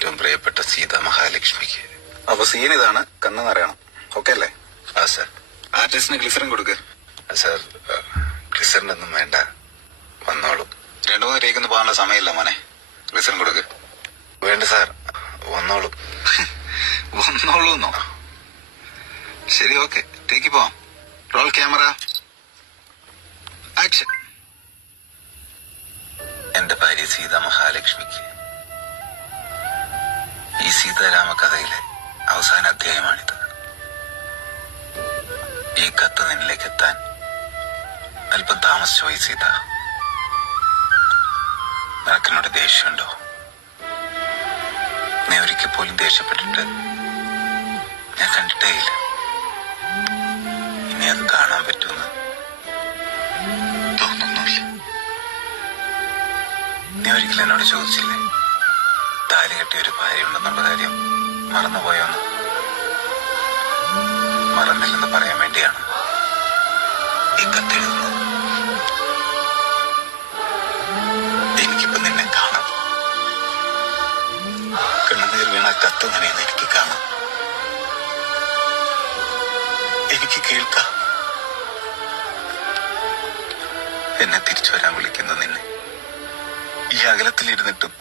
ഏറ്റവും പ്രിയപ്പെട്ട സീത മഹാലക്ഷ്മിക്ക്. അപ്പൊ സീൻ ഇതാണ്, കണ്ണ് നിറയണം. ഓക്കെ അല്ലേ? ആ സർ. ആർട്ടിസ്റ്റിന് ഗ്ലിസറിൻ കൊടുക്ക്. സർ, ഗ്ലിസറിനൊന്നും വേണ്ട, വന്നോളൂ. 2-3 ടേക്ക് ഒന്ന് പോകാനുള്ള സമയമില്ല മോനെ. ഗ്ലിസറിൻ കൊടുക്ക്. വേണ്ട സാർ, വന്നോളൂ. വന്നോളൂന്നോ? ശരി, ഓക്കെ, ടേക്ക് പോവാം. Roll camera, action. എന്റെ ഭാര്യ സീത മഹാലക്ഷ്മിക്ക്. ഈ സീതാരാമ കഥയിലെ അവസാന അധ്യായമാണിത്. ഈ കത്ത് നിന്നിലേക്ക് എത്താൻ അല്പം താമസിച്ചു പോയി സീത. നിനക്കെന്നോട് ദേഷ്യമുണ്ടോ? നീ ഒരിക്കൽ പോലും ദേഷ്യപ്പെട്ടിട്ട് ഞാൻ കണ്ടിട്ടേ ഇല്ല. ഇനി അത് കാണാൻ പറ്റുമെന്ന് തോന്നുന്നില്ല. നീ ഒരിക്കലും എന്നോട് ചോദിച്ചില്ലേ താലി കെട്ടിയ ഒരു ഭാര്യ ഉണ്ടെന്നുള്ള കാര്യം മറന്നുപോയോന്ന്? മറന്നില്ലെന്ന് പറയാൻ വേണ്ടിയാണ് ഈ കത്തെഴുതുന്നത്. എനിക്കിപ്പോ നിന്നെ കാണാം. കണ്ണുനീർ വീണ കത്ത് നനയുന്ന എനിക്ക് കാണാം. എനിക്ക് കേൾക്കാം എന്നെ തിരിച്ചു വരാൻ വിളിക്കുന്ന നിന്നെ. ഈ അകലത്തിലിരുന്നിട്ടും